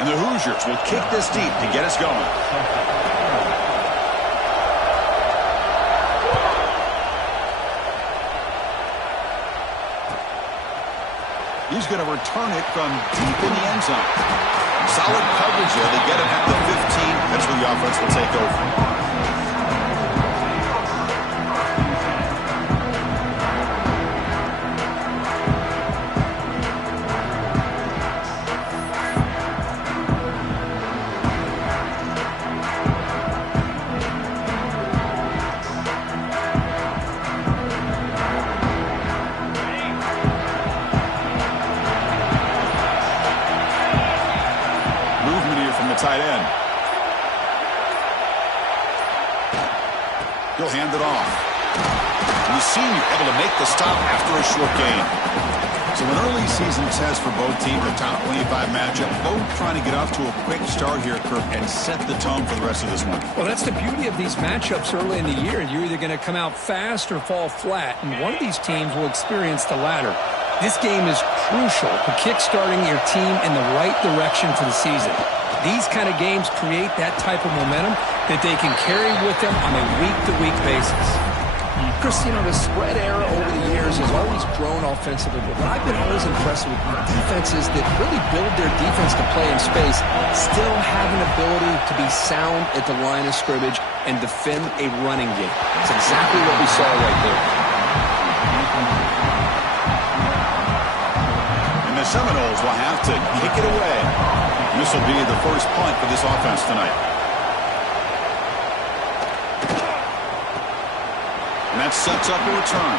And the Hoosiers will kick this deep to get us going. He's going to return it from deep in the end zone. Solid coverage there. They get him at the 15. That's where the offense will take over. Tight end. He'll hand it off. And the senior able to make the stop after a short gain. So an early season test for both teams, a top 25 matchup. Both trying to get off to a quick start here, Kirk, and set the tone for the rest of this one. Well, that's the beauty of these matchups early in the year. You're either going to come out fast or fall flat, and one of these teams will experience the latter. This game is crucial for kick-starting your team in the right direction for the season. These kind of games create that type of momentum that they can carry with them on a week-to-week basis. Chris, you know, the spread era over the years has always grown offensively, but I've been always impressed with defenses that really build their defense to play in space, still have an ability to be sound at the line of scrimmage and defend a running game. That's exactly what we saw right there. And the Seminoles will have to kick it away. This will be the first punt for this offense tonight. And that sets up a return.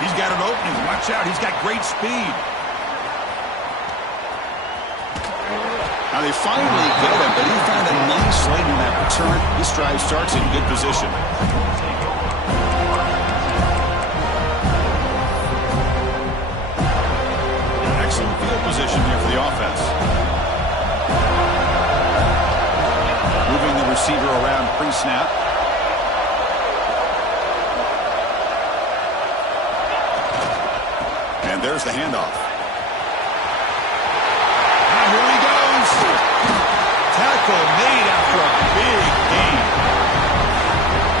He's got an opening. Watch out. He's got great speed. Now they finally get him, but he found a nice lane in that return. This drive starts in good position. Excellent field position here for the offense. Moving the receiver around pre-snap. And there's the handoff. Now here he goes. Tackle made after a big gain.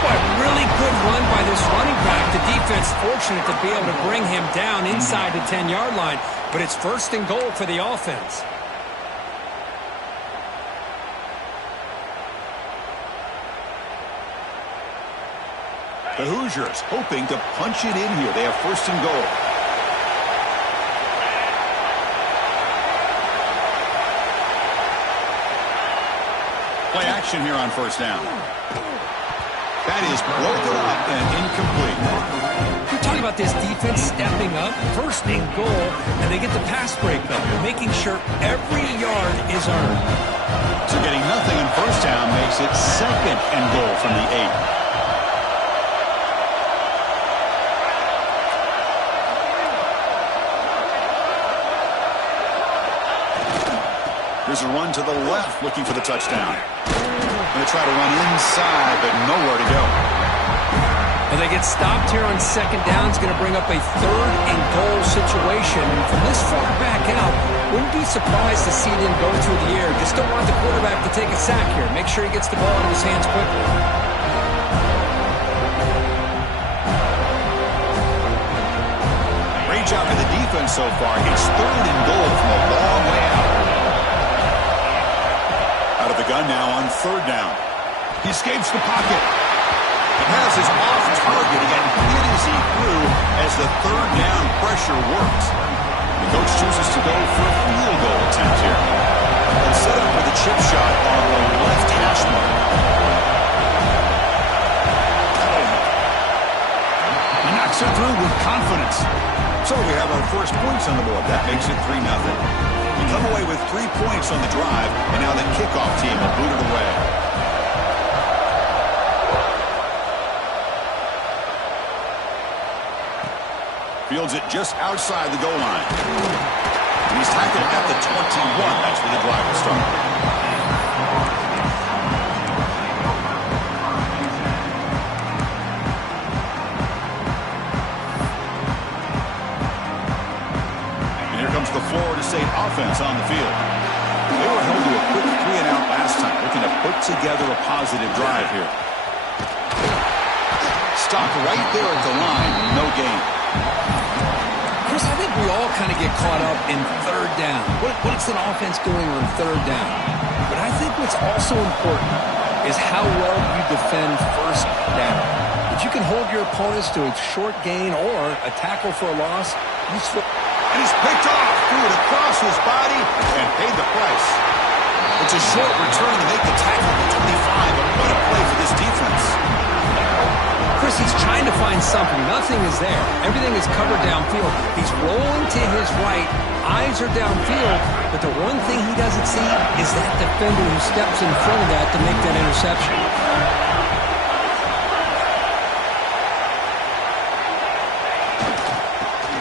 Boy, really good run by this running back. The defense fortunate to be able to bring him down inside the 10-yard line, but it's first and goal for the offense. The Hoosiers hoping to punch it in here. They have first and goal. Play action here on first down. That is broken up and incomplete. We're talking about this defense stepping up, first and goal, and they get the pass breakup, making sure every yard is earned. So getting nothing on first down makes it second and goal from the 8. Here's a run to the left, looking for the touchdown. Going to try to run inside, but nowhere to go. Well, they get stopped here on second down. It's going to bring up a third and goal situation. And from this far back out, wouldn't be surprised to see them go through the air. Just don't want the quarterback to take a sack here. Make sure he gets the ball in his hands quickly. Great job by the defense so far. It's third and goal from a long way out. Out of the gun now on third down. He escapes the pocket. The pass is off target. He got hit as he threw as the third down pressure works. The coach chooses to go for a field goal attempt here. And set up with a chip shot on the left hash mark. He knocks it through with confidence. So we have our first points on the board. That makes it 3-0. We come away with 3 points on the drive, and now the kickoff team will boot it away. Fields it just outside the goal line. And he's tackled at the 21. That's where the drive will start. And here comes the Florida State offense on the field. They were held to a quick 3-and-out last time, looking to put together a positive drive here. Stopped right there at the line, no gain. Chris, I think we all kind of get caught up in third down. What's an offense doing on third down? But I think what's also important is how well you defend first down. If you can hold your opponents to a short gain or a tackle for a loss, you switch. And he's picked off, threw it across his body, and paid the price. It's a short return to make the tackle at the 25, but what a play for this defense. Chris, he's trying to find something. Nothing is there. Everything is covered downfield. He's rolling to his right. Eyes are downfield. But the one thing he doesn't see is that defender who steps in front of that to make that interception.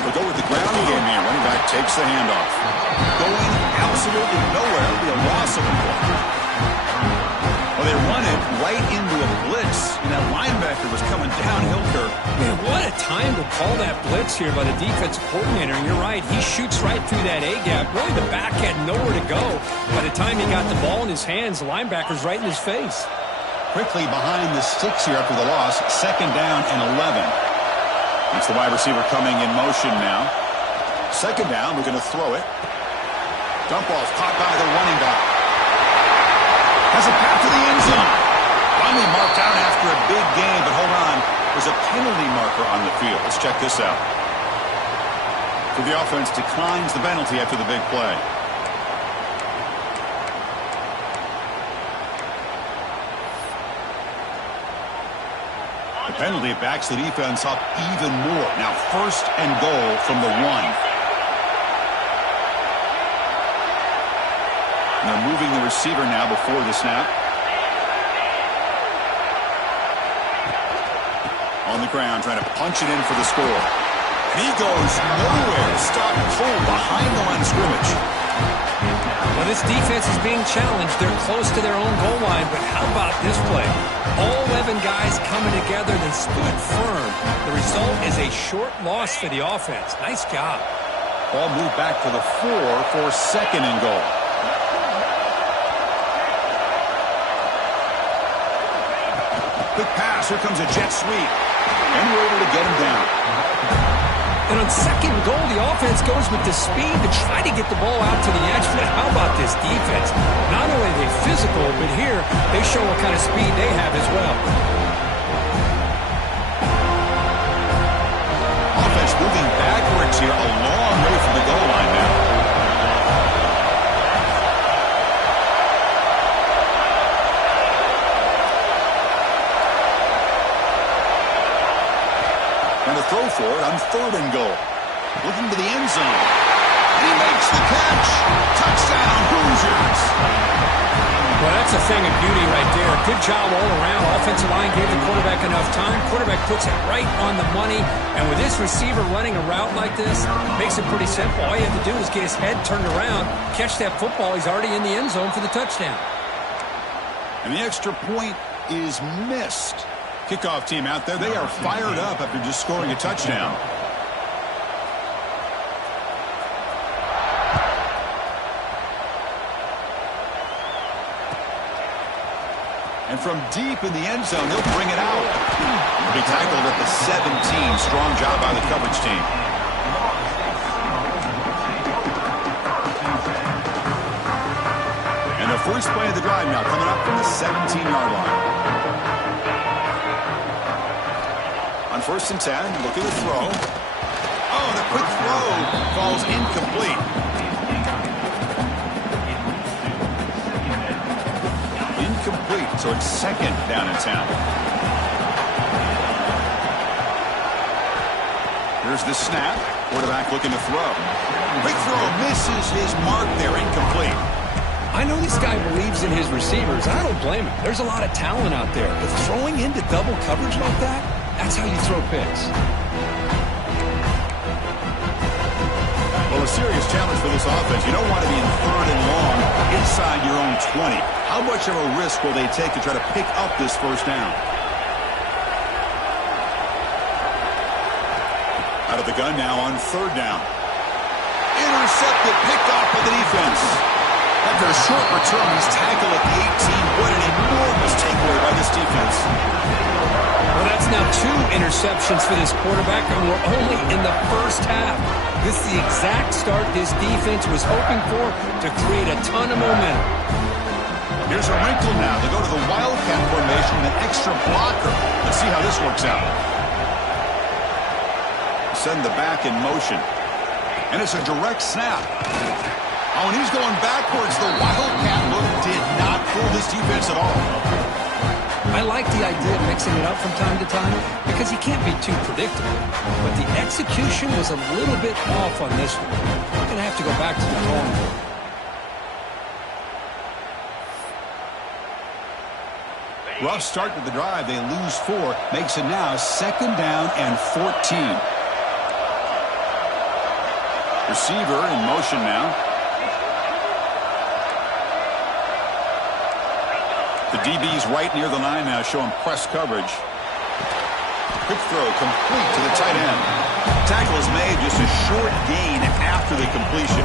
We'll go with the ground game here. Running back takes the handoff. Going absolutely nowhere. It'll be a loss of a point. Well, they run it right into a blitz, and that linebacker was coming downhill, Kirk. Man, what a time to call that blitz here by the defensive coordinator. And you're right, he shoots right through that A-gap. Really, the back had nowhere to go. By the time he got the ball in his hands, the linebacker's right in his face. Quickly behind the sticks here after the loss. 2nd down and 11. It's the wide receiver coming in motion now. 2nd down, we're going to throw it. Dump ball's caught by the running back. Has a path to the end zone. Finally marked out after a big gain, but hold on. There's a penalty marker on the field. Let's check this out. So the offense declines the penalty after the big play. The penalty backs the defense up even more. Now 1st and goal from the 1. And they're moving the receiver now before the snap. On the ground, trying to punch it in for the score. And he goes nowhere. Stop cold behind the line of scrimmage. Well, this defense is being challenged. They're close to their own goal line, but how about this play? All 11 guys coming together. They stood firm. The result is a short loss for the offense. Nice job. Ball moved back to the 4 for 2nd and goal. Quick pass. Here comes a jet sweep. And we're able to get him down. And on 2nd goal, the offense goes with the speed to try to get the ball out to the edge. But how about this defense? Not only are they physical, but here they show what kind of speed they have as well. Offense moving backwards here. A long way from the goal line now. And a throw for it on 3rd and goal. Looking to the end zone. And he makes the catch. Touchdown, Hoosiers. Well, that's a thing of beauty right there. Good job all around. Offensive line gave the quarterback enough time. Quarterback puts it right on the money. And with this receiver running a route like this, makes it pretty simple. All you have to do is get his head turned around, catch that football. He's already in the end zone for the touchdown. And the extra point is missed. Kickoff team out there, they are fired up after just scoring a touchdown. And from deep in the end zone, they'll bring it out. He tackled at the 17. Strong job by the coverage team. And the first play of the drive now coming up from the 17-yard line. On 1st and 10, look at the throw. Oh, the quick throw falls incomplete. Incomplete, so it's 2nd down and 10. Here's the snap. Quarterback looking to throw. Quick throw misses his mark there, incomplete. I know this guy believes in his receivers. I don't blame him. There's a lot of talent out there. But throwing into double coverage like that, that's how you throw picks. Well, a serious challenge for this offense. You don't want to be in 3rd and long inside your own 20. How much of a risk will they take to try to pick up this 1st down? Out of the gun now on 3rd down. Intercepted, picked off by the defense. After a short return, he's tackled at the 18. What an enormous takeaway by this defense. Well, that's now 2 interceptions for this quarterback, and we're only in the first half. This is the exact start this defense was hoping for to create a ton of momentum. Here's a wrinkle now. They go to the wildcat formation, an extra blocker. Let's see how this works out. Send the back in motion. And it's a direct snap. Oh, and he's going backwards. The wildcat look did not fool this defense at all. I like the idea of mixing it up from time to time because you can't be too predictable. But the execution was a little bit off on this one. We're going to have to go back to the drawing board. Rough start to the drive. They lose 4. Makes it now 2nd down and 14. Receiver in motion now. The DB's right near the line now, showing press coverage. Quick throw complete to the tight end. Tackle is made, just a short gain after the completion.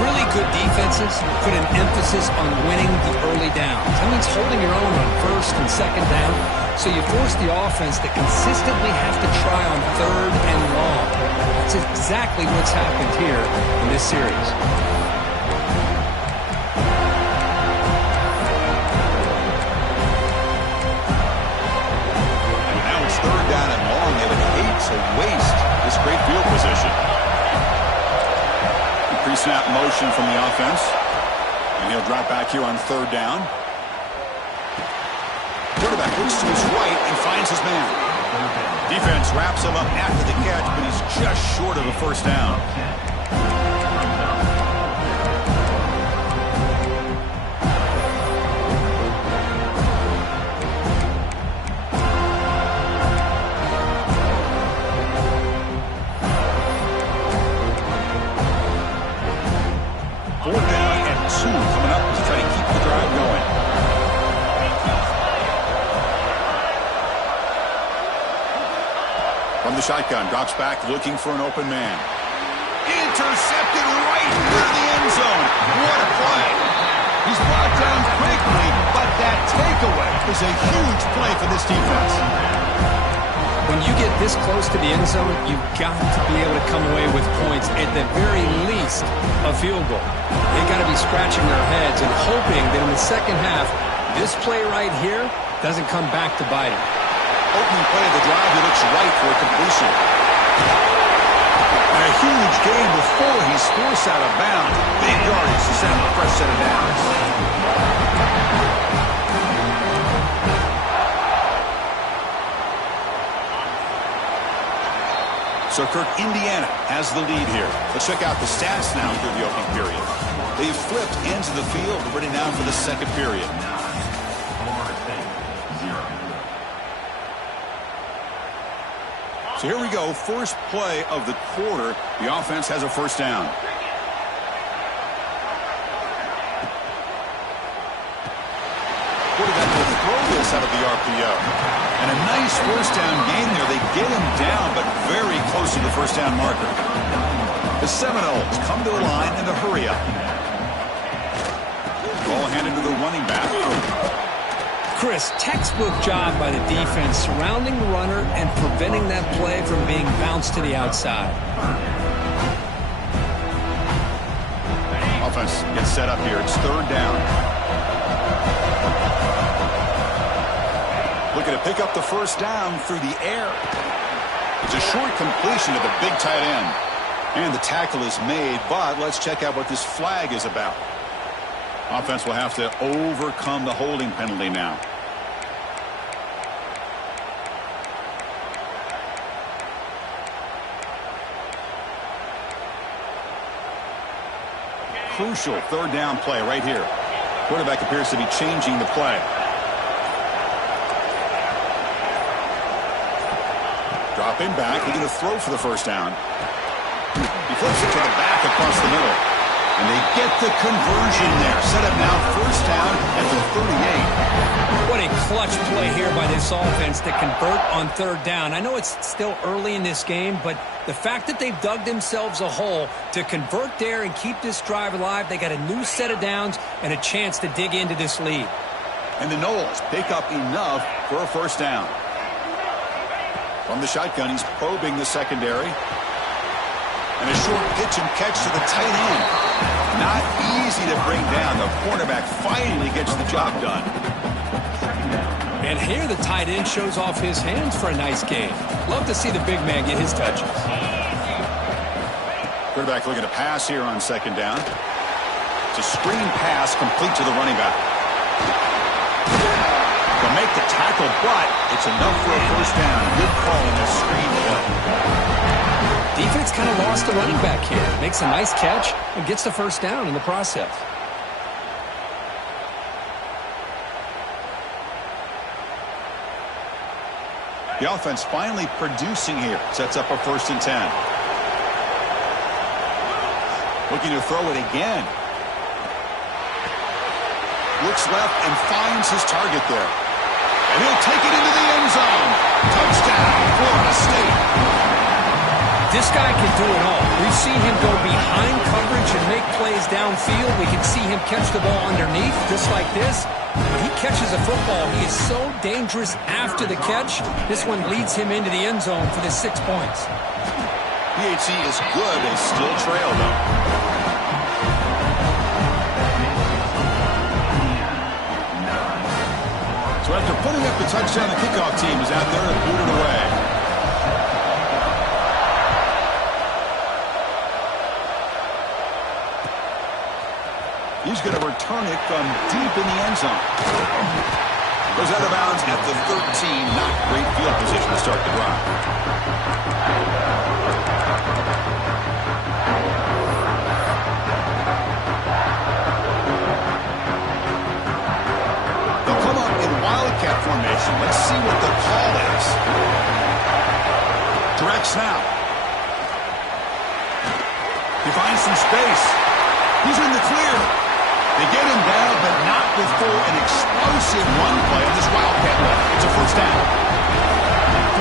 Really good defenses put an emphasis on winning the early downs. That means holding your own on 1st and 2nd down, so you force the offense to consistently have to try on 3rd and long. That's exactly what's happened here in this series. And now it's 3rd down and long. They would hate to waste this great field position. Pre-snap motion from the offense. And he'll drop back here on 3rd down. Quarterback looks to his right and finds his man. Defense wraps him up after the catch, but he's just short of a 1st down. From the shotgun, drops back, looking for an open man. Intercepted right near the end zone. What a play. He's brought down quickly, but that takeaway is a huge play for this defense. When you get this close to the end zone, you've got to be able to come away with points, at the very least, a field goal. They've got to be scratching their heads and hoping that in the second half, this play right here doesn't come back to bite them. Opening play of the drive, he looks right for a completion. And a huge gain before he's forced out of bounds. Big yardage to set up a fresh set of downs. So Kirk, Indiana has the lead here. Let's check out the stats now through the opening period. They've flipped into the field, ready now for the second period. So here we go, first play of the quarter. The offense has a 1st down. Quarterback will throw this out of the RPO. And a nice 1st down gain there. They get him down, but very close to the 1st down marker. The Seminoles come to the line in a hurry up. Ball handed to the running back. Chris, textbook job by the defense surrounding the runner and preventing that play from being bounced to the outside. Offense gets set up here. It's 3rd down. Looking to pick up the 1st down through the air. It's a short completion to the big tight end. And the tackle is made, but let's check out what this flag is about. Offense will have to overcome the holding penalty now. Crucial 3rd down play right here. Quarterback appears to be changing the play. Dropping back, looking to throw for the 1st down. He flips it to the back across the middle. And they get the conversion there. Set up now first down at the 38. What a clutch play here by this offense to convert on third down. I know it's still early in this game, but the fact that they've dug themselves a hole to convert there and keep this drive alive, they got a new set of downs and a chance to dig into this lead. And the Noles pick up enough for a first down. From the shotgun, he's probing the secondary. And a short pitch and catch to the tight end. Not easy to bring down. The cornerback finally gets the job done. And here the tight end shows off his hands for a nice game. Love to see the big man get his touches. Quarterback looking to pass here on second down. It's a screen pass complete to the running back. They'll make the tackle, but it's enough for a first down. Good call in the screen play. Defense kind of lost the running back here. Makes a nice catch and gets the first down in the process. The offense finally producing here. Sets up a 1st and 10. Looking to throw it again. Looks left and finds his target there. And he'll take it into the end zone. Touchdown, Florida State. This guy can do it all. We've seen him go behind coverage and make plays downfield. We can see him catch the ball underneath, just like this. When he catches a football, he is so dangerous after the catch. This one leads him into the end zone for the 6 points. PHC is good and still trail, though. So after putting up the touchdown, the kickoff team is out there and boot it away. He's going to return it from deep in the end zone. Goes out of bounds at the 13. Not great field position to start the drive. They'll come up in Wildcat formation. Let's see what the call is. Direct snap. He finds some space. He's in the clear. They get him down, but not before an explosive run play on this Wildcat run. It's a first down.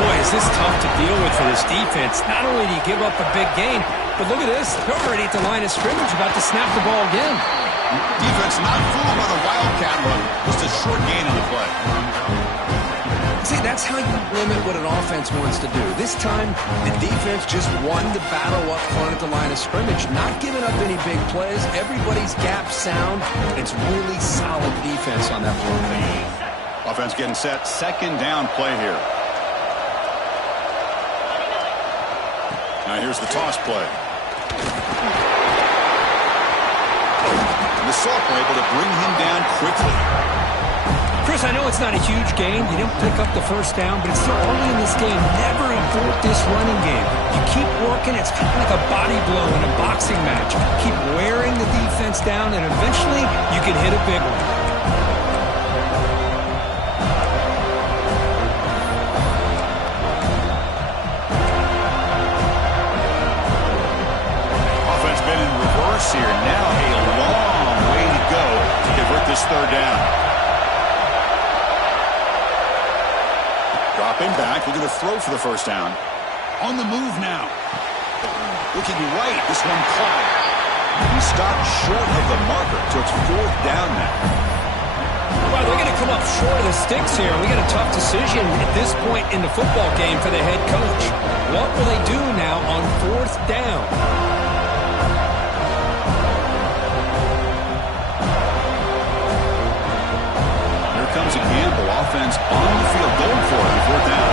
Boy, is this tough to deal with for this defense. Not only do you give up a big gain, but look at this. They're already at the line of scrimmage, about to snap the ball again. Defense not fooled by the Wildcat run. Just a short gain on the play. See, that's how you limit what an offense wants to do. This time, the defense just won the battle up front at the line of scrimmage, not giving up any big plays. Everybody's gap sound. It's really solid defense on that play. Offense getting set. Second down play here. Now here's the toss play. And the Sophomore able to bring him down quickly. Chris, I know it's not a huge gain. You didn't pick up the first down, but it's still early in this game. Never abort this running game. You keep working. It's kind of like a body blow in a boxing match. Keep wearing the defense down, and eventually you can hit a big one. Offense been in reverse here. Now a long way to go to convert this third down. Dropping back, looking to throw for the first down. On the move now. Looking right, this one caught. He stopped short of the marker, so it's fourth down now. Well, they're going to come up short of the sticks here. We got a tough decision at this point in the football game for the head coach. What will they do now on fourth down? Comes a gamble. Offense on the field going for it. Fourth down.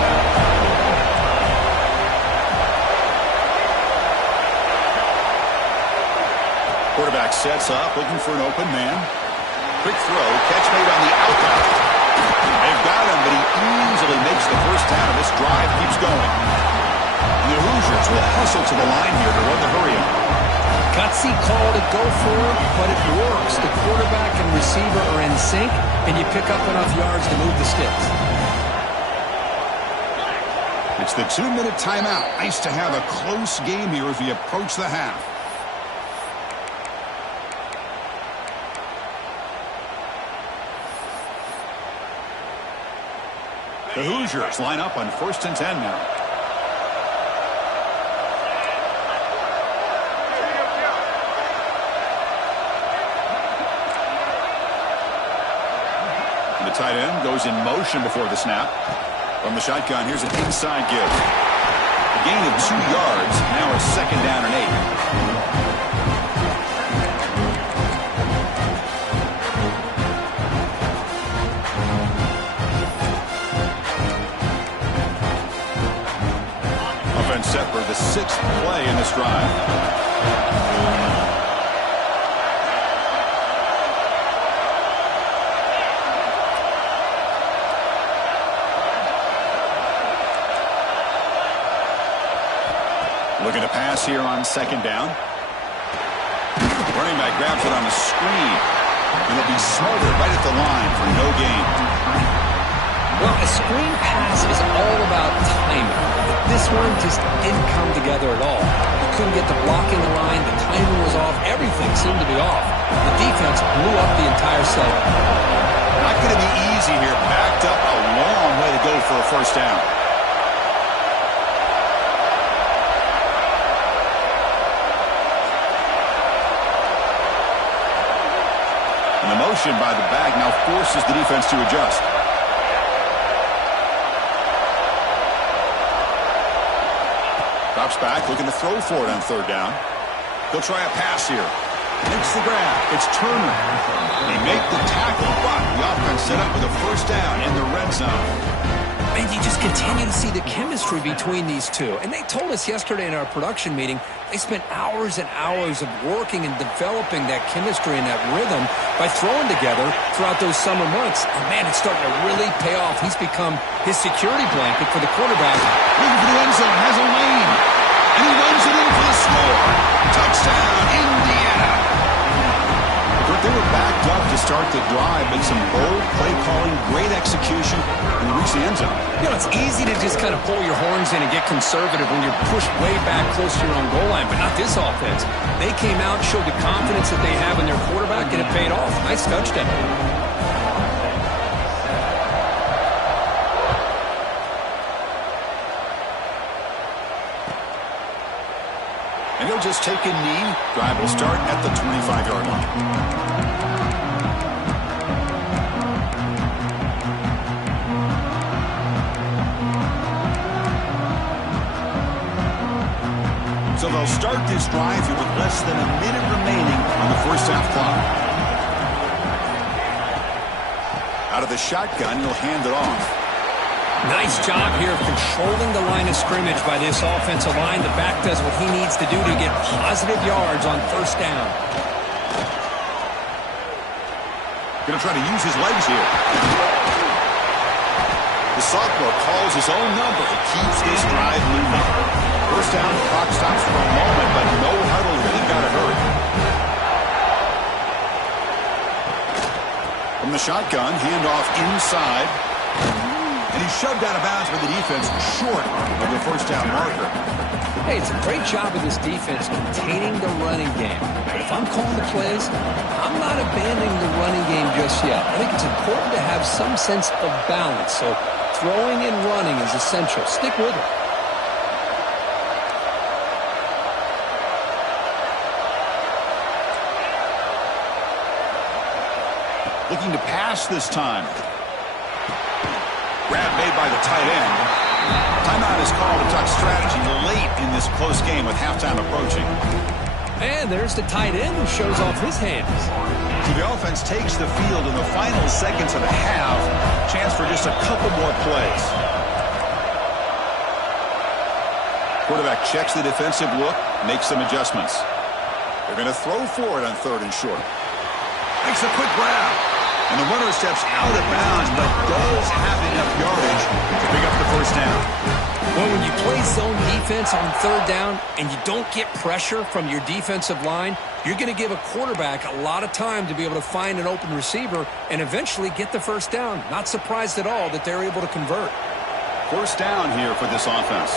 Quarterback sets up, looking for an open man. Quick throw. Catch made on the outlet. They've got him, but he easily makes the first down. This drive keeps going. And the Hoosiers will hustle to the line here to run the hurry on. Gutsy call to go for it, but it works. The quarterback and receiver are in sync, and you pick up enough yards to move the sticks. It's the 2-minute timeout. Nice to have a close game here as we approach the half. The Hoosiers line up on 1st and 10 now. The tight end goes in motion before the snap. From the shotgun, here's an inside give. A gain of 2 yards. Now a 2nd down and 8. Offense set for the 6th play in this drive. Looking to pass here on 2nd down. Running back grabs it on the screen. And it'll be smothered right at the line for no gain. Well, a screen pass is all about timing. This one just didn't come together at all. You couldn't get the blocking line. The timing was off. Everything seemed to be off. The defense blew up the entire segment. Not going to be easy here. Backed up a long way to go for a 1st down. The motion by the back now forces the defense to adjust. Drops back, looking to throw for it on 3rd down. He'll try a pass here. Makes the grab. It's Turner. They make the tackle, but the offense set up with a 1st down in the red zone. And you just continue to see the chemistry between these two. And they told us yesterday in our production meeting, they spent hours and hours of working and developing that chemistry and that rhythm by throwing together throughout those summer months. And, man, it's starting to really pay off. He's become his security blanket for the quarterback. Looking for the end zone, has a lane. And he runs it in for the score. Touchdown, Indiana. But they were backed up to start the drive, but some bold play calling, great execution, and they reach the end zone. You know, it's easy to just kind of pull your horns in and get conservative when you're pushed way back close to your own goal line, but not this offense. They came out, showed the confidence that they have in their quarterback, and it paid off. Nice touchdown. And he'll just take a knee. Drive will start at the 25-yard line. So they'll start this drive here with less than a minute remaining on the 1st half clock. Out of the shotgun, he'll hand it off. Nice job here of controlling the line of scrimmage by this offensive line. The back does what he needs to do to get positive yards on 1st down. Going to try to use his legs here. The sophomore calls his own number and keeps this drive moving. 1st down, the clock stops for a moment, but no huddle here. They've got to hurry. From the shotgun, handoff inside. And he's shoved out of bounds by the defense short of the 1st down marker. Hey, it's a great job of this defense containing the running game. But if I'm calling the plays, I'm not abandoning the running game just yet. I think it's important to have some sense of balance. So throwing and running is essential. Stick with it. Looking to pass this time. Grab made by the tight end. Timeout is called to talk strategy late in this close game with halftime approaching. And there's the tight end who shows off his hands. So the offense takes the field in the final seconds of the half. Chance for just a couple more plays. Quarterback checks the defensive look, makes some adjustments. They're going to throw for it on 3rd and short. Makes a quick grab. And the runner steps out of bounds, but does have enough yardage to pick up the 1st down. Well, when you play zone defense on 3rd down and you don't get pressure from your defensive line, you're going to give a quarterback a lot of time to be able to find an open receiver and eventually get the 1st down. Not surprised at all that they're able to convert. 1st down here for this offense.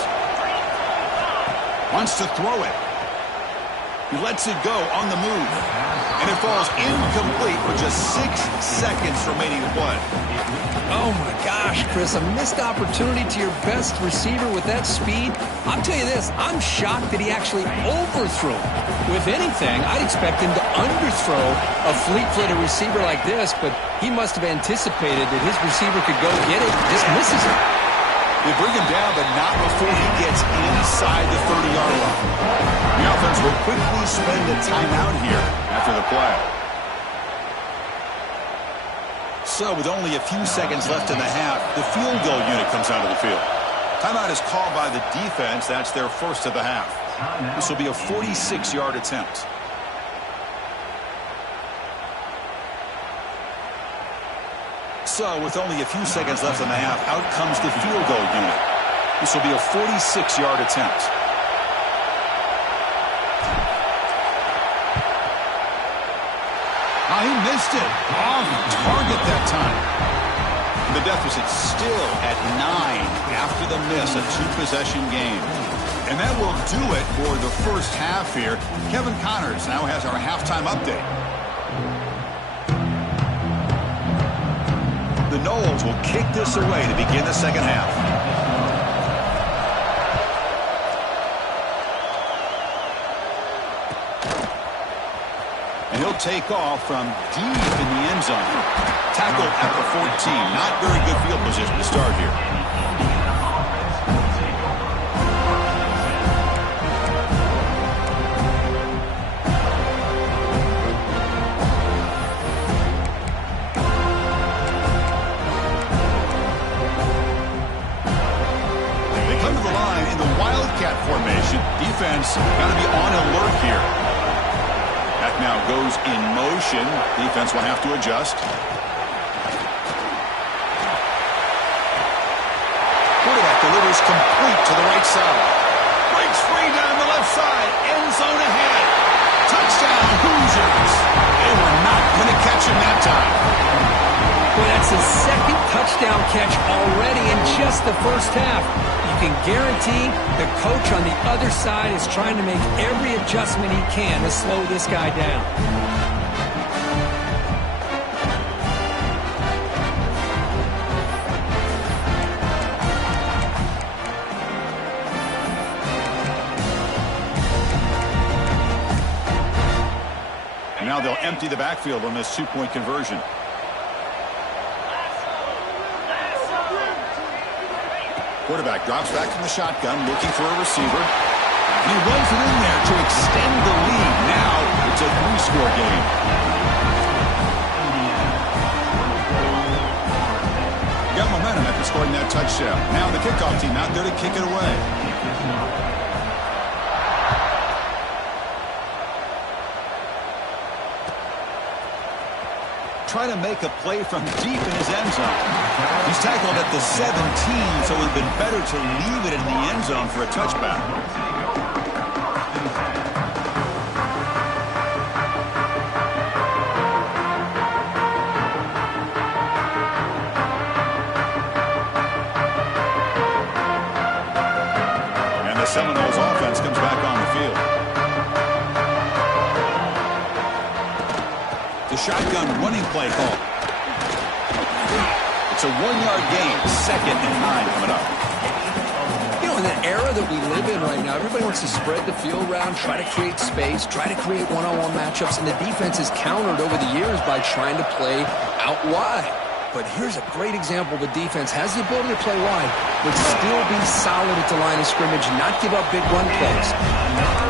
Wants to throw it. He lets it go on the move. And it falls incomplete with just 6 seconds remaining to play. Oh, my gosh, Chris, a missed opportunity to your best receiver with that speed. I'll tell you this, I'm shocked that he actually overthrew. With anything, I'd expect him to underthrow a fleet-footed receiver like this, but he must have anticipated that his receiver could go get it and just misses it. They bring him down, but not before he gets inside the 30-yard line. The offense will quickly spend a timeout here after the play. So with only a few seconds left in the half, the field goal unit comes out of the field. Timeout is called by the defense. That's their first of the half. This will be a 46-yard attempt. So with only a few seconds left in the half, out comes the field goal unit. This will be a 46-yard attempt. He missed it. Off target that time. The deficit still at 9 after the miss, a 2-possession game. And that will do it for the first half here. Kevin Connors now has our halftime update. The Noles will kick this away to begin the second half. And he'll take off from deep in the end zone. Tackled at the 14. Not very good field position to start here. They come to the line in the Wildcat formation. Defense got to be on alert here. That now goes in motion. Defense will have to adjust. Quarterback delivers complete to the right side. Breaks free down the left side. End zone ahead. Touchdown, Hoosiers. They were not going to catch him that time. Well, that's his second touchdown catch already in just the first half. You can guarantee the coach on the other side is trying to make every adjustment he can to slow this guy down. And now they'll empty the backfield on this two-point conversion. Quarterback drops back from the shotgun, looking for a receiver. And he runs it in there to extend the lead. Now it's a 3-score game. Got momentum after scoring that touchdown. Now the kickoff team out there to kick it away. Trying to make a play from deep in his end zone. He's tackled at the 17, so it would have been better to leave it in the end zone for a touchback. And the Seminoles offense comes back on the field. The shotgun running play call. It's a 1-yard gain, 2nd and 9 coming up. You know, in the era that we live in right now, everybody wants to spread the field around, try to create space, try to create one-on-one matchups, and the defense is countered over the years by trying to play out wide. But here's a great example. The defense has the ability to play wide, but still be solid at the line of scrimmage, not give up big run plays.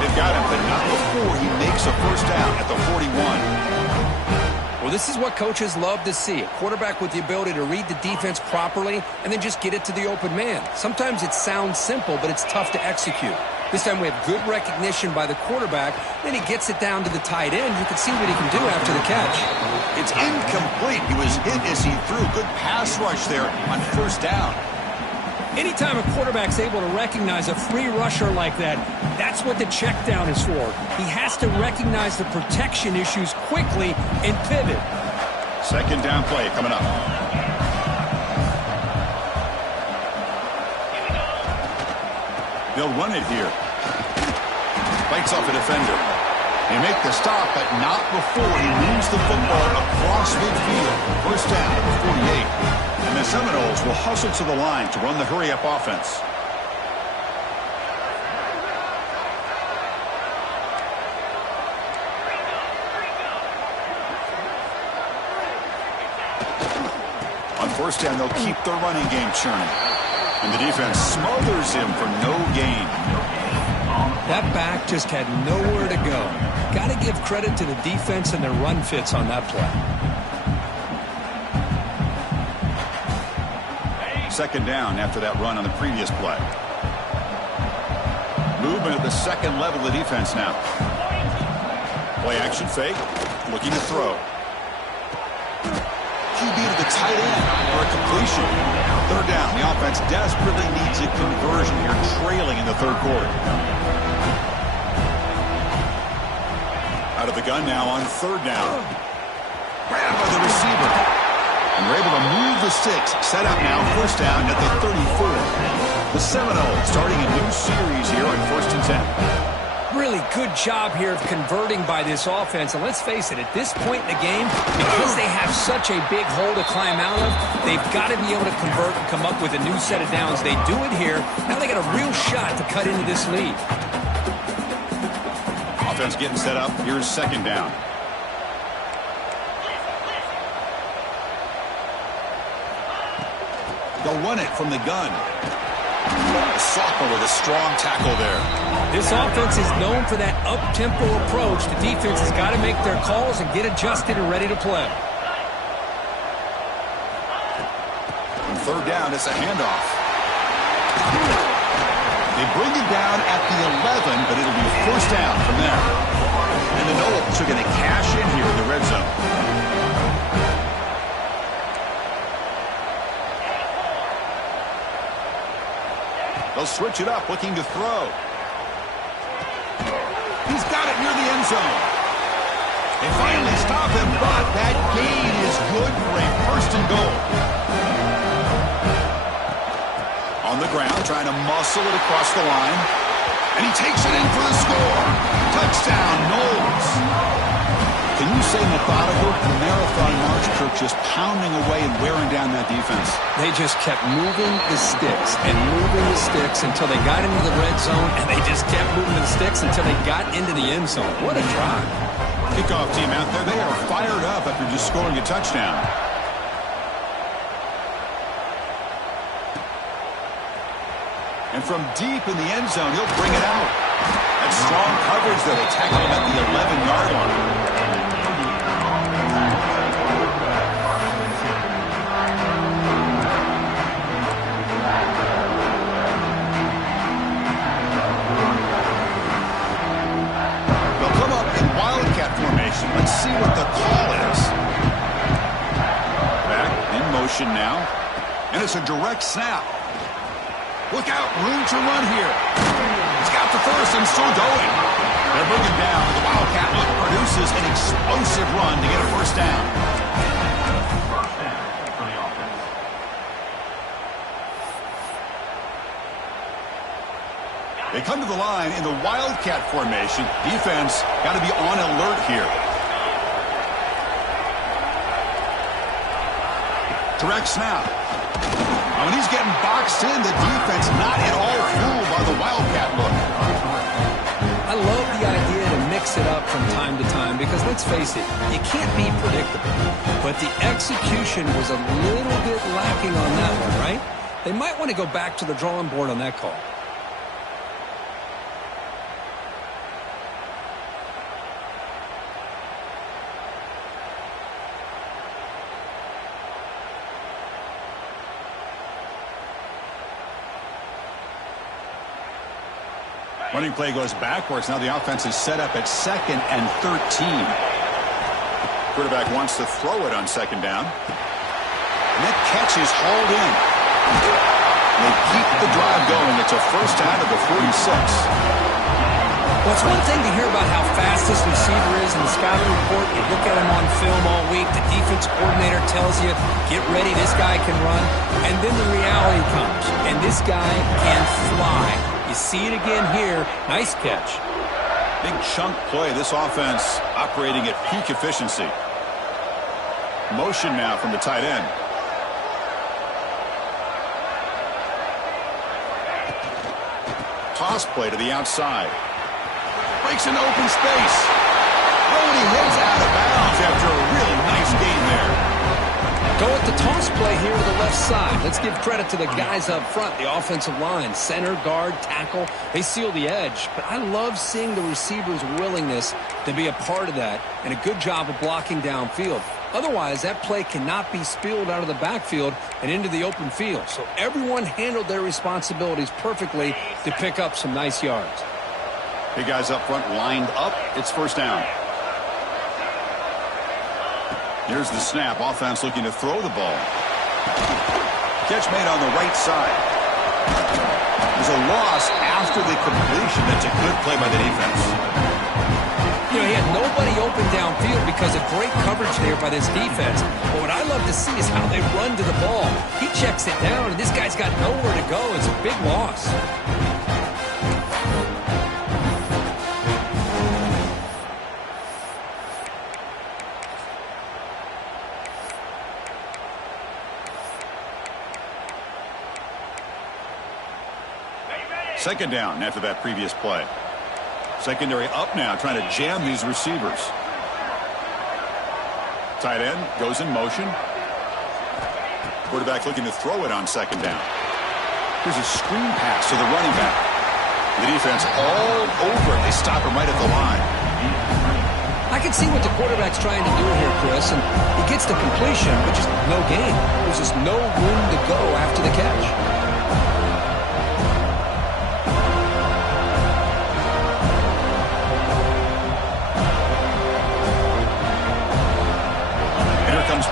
They've got him, but not before he makes a first down at the 41. Well, this is what coaches love to see. A quarterback with the ability to read the defense properly and then just get it to the open man. Sometimes it sounds simple, but it's tough to execute. This time we have good recognition by the quarterback. Then he gets it down to the tight end. You can see what he can do after the catch. It's incomplete. He was hit as he threw. Good pass rush there on first down. Anytime a quarterback's able to recognize a free rusher like that, that's what the check down is for. He has to recognize the protection issues quickly and pivot. Second down play coming up. They'll run it here. Bites off a defender. They make the stop, but not before he moves the football across midfield. First down at the 48. And the Seminoles will hustle to the line to run the hurry-up offense. On first down, they'll keep their running game churning. And the defense smothers him for no gain. That back just had nowhere to go. Got to give credit to the defense and their run fits on that play. Second down after that run on the previous play. Movement at the second level of the defense now. Play action fake. Looking to throw. QB to the tight end for a completion. Third down. The offense desperately needs a conversion here, trailing in the third quarter. Out of the gun now on third down. Grabbed by the receiver. And they're able to move the sticks. Set up now, first down at the 34. The Seminoles starting a new series here on 1st and 10. Really good job here of converting by this offense. And let's face it, at this point in the game, because they have such a big hole to climb out of, they've got to be able to convert and come up with a new set of downs. They do it here. Now they got a real shot to cut into this lead. Offense getting set up. Here's second down. They'll run it from the gun. Sophomore with a strong tackle there. This offense is known for that up-tempo approach. The defense has got to make their calls and get adjusted and ready to play. On third down, it's a handoff. They bring it down at the 11, but it'll be first down from there. And the Noles are going to cash in here in the red zone. They'll switch it up, looking to throw. He's got it near the end zone. They finally stop him, but that gain is good for a first and goal. On the ground, trying to muscle it across the line. And he takes it in for the score. Touchdown, Noles. Can you say methodical? A marathon march, Kirk, just pounding away and wearing down that defense. They just kept moving the sticks and moving the sticks until they got into the red zone, and they just kept moving the sticks until they got into the end zone. What a drive. Kickoff team out there, they are fired up after just scoring a touchdown. And from deep in the end zone, he'll bring it out. That strong coverage, though, they tackle him at the 11-yard line. They'll come up in wildcat formation. Let's see what the call is. Back in motion now. And it's a direct snap. Look out, room to run here. He's got the first and still going. They're bringing down. The wildcat look produces an explosive run to get a first down. They come to the line in the wildcat formation. Defense got to be on alert here. Direct snap. When he's getting boxed in, the defense not at all fooled by the wildcat look. I love the idea to mix it up from time to time because, let's face it, you can't be predictable. But the execution was a little bit lacking on that one, right? They might want to go back to the drawing board on that call. Running play goes backwards. Now the offense is set up at 2nd and 13. Quarterback wants to throw it on second down. And that catch is hauled in. They keep the drive going. It's a first down at the 46. Well, it's one thing to hear about how fast this receiver is in the scouting report. You look at him on film all week. The defense coordinator tells you, get ready, this guy can run. And then the reality comes. And this guy can fly. You see it again here. Nice catch. Big chunk play. This offense operating at peak efficiency. Motion now from the tight end. Toss play to the outside. Breaks into open space. Oh, and he heads out of bounds after a really nice game there. Go with the toss play here to the left side. Let's give credit to the guys up front, the offensive line, center, guard, tackle. They seal the edge. But I love seeing the receiver's willingness to be a part of that and a good job of blocking downfield. Otherwise, that play cannot be spilled out of the backfield and into the open field. So everyone handled their responsibilities perfectly to pick up some nice yards. Big guys up front lined up. It's first down. Here's the snap. Offense looking to throw the ball. Catch made on the right side. There's a loss after the completion. That's a good play by the defense. You know, he had nobody open downfield because of great coverage there by this defense. But what I love to see is how they run to the ball. He checks it down, and this guy's got nowhere to go. It's a big loss. Second down after that previous play. Secondary up now, trying to jam these receivers. Tight end goes in motion. Quarterback looking to throw it on second down. Here's a screen pass to the running back. The defense all over it. They stop him right at the line. I can see what the quarterback's trying to do here, Chris, and he gets the completion, but just no gain. There's just no room to go after the catch.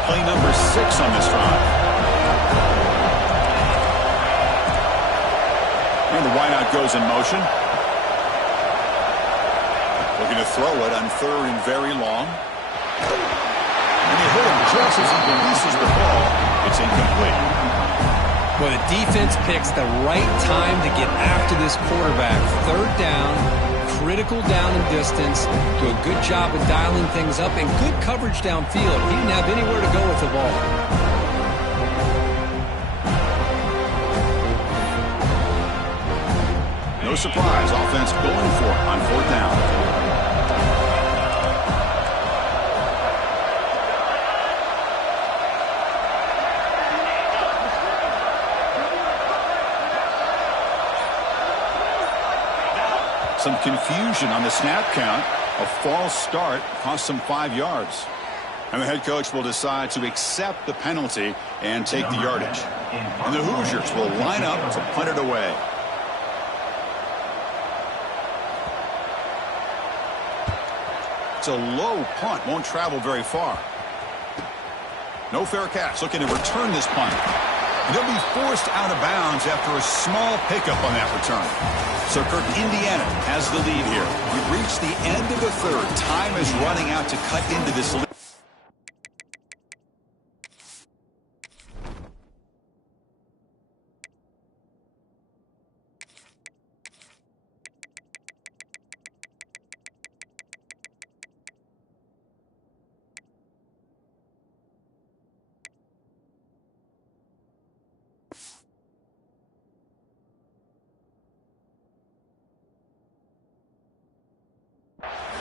Play number 6 on this drive. And the wideout goes in motion. Looking to throw it on third and very long. And they hit him just as he releases the ball. It's incomplete. Well, the defense picks the right time to get after this quarterback. Third down, critical down and distance, do a good job of dialing things up, and good coverage downfield. He didn't have anywhere to go with the ball. No surprise, offense going for it on fourth down. Some confusion on the snap count. A false start cost them 5 yards. And the head coach will decide to accept the penalty and take the yardage. And the Hoosiers will line up to punt it away. It's a low punt, won't travel very far. No fair catch, looking to return this punt. And they'll be forced out of bounds after a small pickup on that return. So Kirk, Indiana has the lead here. We've reached the end of the third. Time is running out to cut into this lead.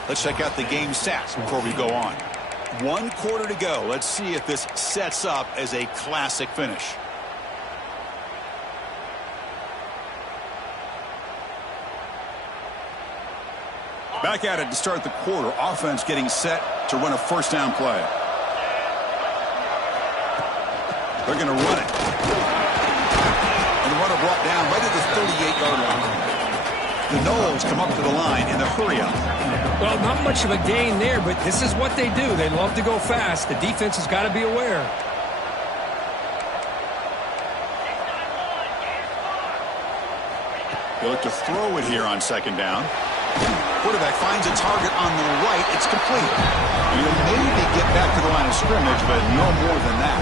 Let's check out the game stats before we go on. 1 quarter to go. Let's see if this sets up as a classic finish. Back at it to start the quarter. Offense getting set to run a first down play. They're going to run it. And the runner brought down right at the 38-yard line. The Noles come up to the line in the hurry-up. Well, not much of a gain there, but this is what they do. They love to go fast. The defense has got to be aware. They look to throw it here on second down. Quarterback finds a target on the right. It's complete. He'll maybe get back to the line of scrimmage, but no more than that.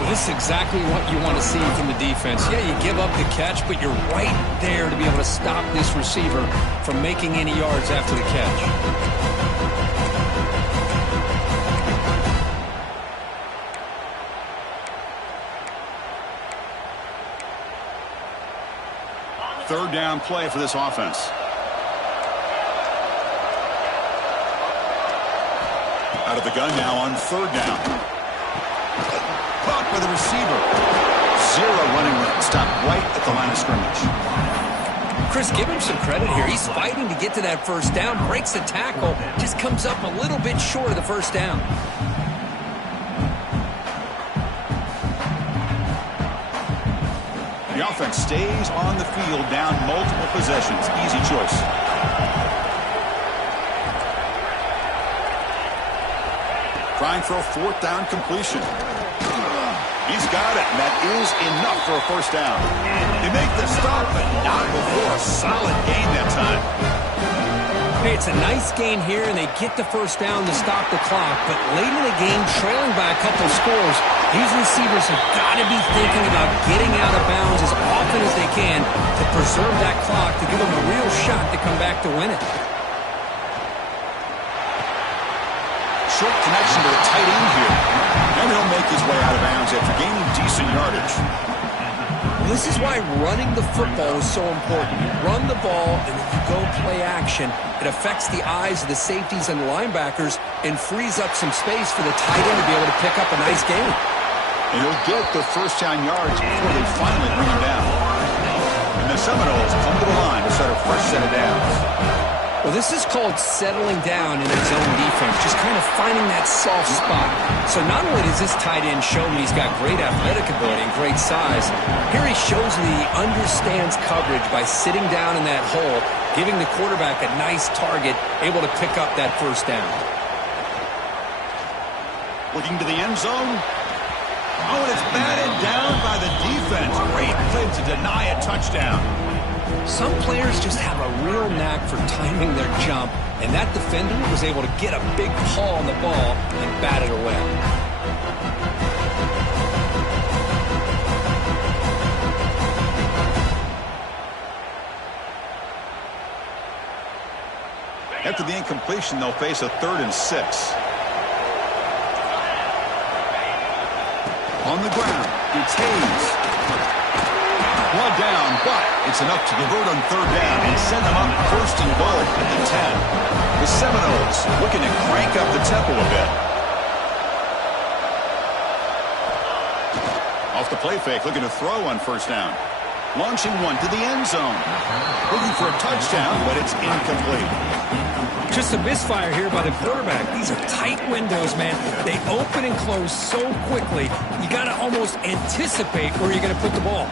Well, this is exactly what you want to see from the defense. Yeah, you give up the catch, but you're right there to be able to stop this receiver from making any yards after the catch. Third down play for this offense. Out of the gun now on third down. Caught by the receiver. Zero running room. Stopped right at the line of scrimmage. Chris, give him some credit here. He's fighting to get to that first down. Breaks the tackle. Just comes up a little bit short of the first down. The offense stays on the field down multiple possessions. Easy choice. Trying for a fourth down completion. He's got it, and that is enough for a first down. They make the stop, but not before a solid gain that time. Hey, it's a nice gain here, and they get the first down to stop the clock. But late in the game, trailing by a couple scores, these receivers have got to be thinking about getting out of bounds as often as they can to preserve that clock to give them a real shot to come back to win it. Short connection to the tight end here. And he'll make his way out of bounds after gaining decent yardage. Well, this is why running the football is so important. You run the ball, and then you go play action. It affects the eyes of the safeties and linebackers and frees up some space for the tight end to be able to pick up a nice gain. And he'll get the first down yards before they finally bring him down. And the Seminoles come to the line to start a fresh set of downs. Well, this is called settling down in his own defense, just kind of finding that soft spot. So not only does this tight end show me he's got great athletic ability and great size, here he shows me he understands coverage by sitting down in that hole, giving the quarterback a nice target, able to pick up that first down. Looking to the end zone. Oh, and it's batted down by the defense. Great play to deny a touchdown. Some players just have a real knack for timing their jump, and that defender was able to get a big paw on the ball and bat it away. After the incompletion, they'll face a 3rd and 6. On the ground, it's Hayes. One down, but it's enough to convert on 3rd down and send them up 1st and goal at the 10. The Seminoles looking to crank up the tempo a bit. Off the play fake, looking to throw on 1st down. Launching one to the end zone. Looking for a touchdown, but it's incomplete. Just a misfire here by the quarterback. These are tight windows, man. They open and close so quickly, you got to almost anticipate where you're going to put the ball.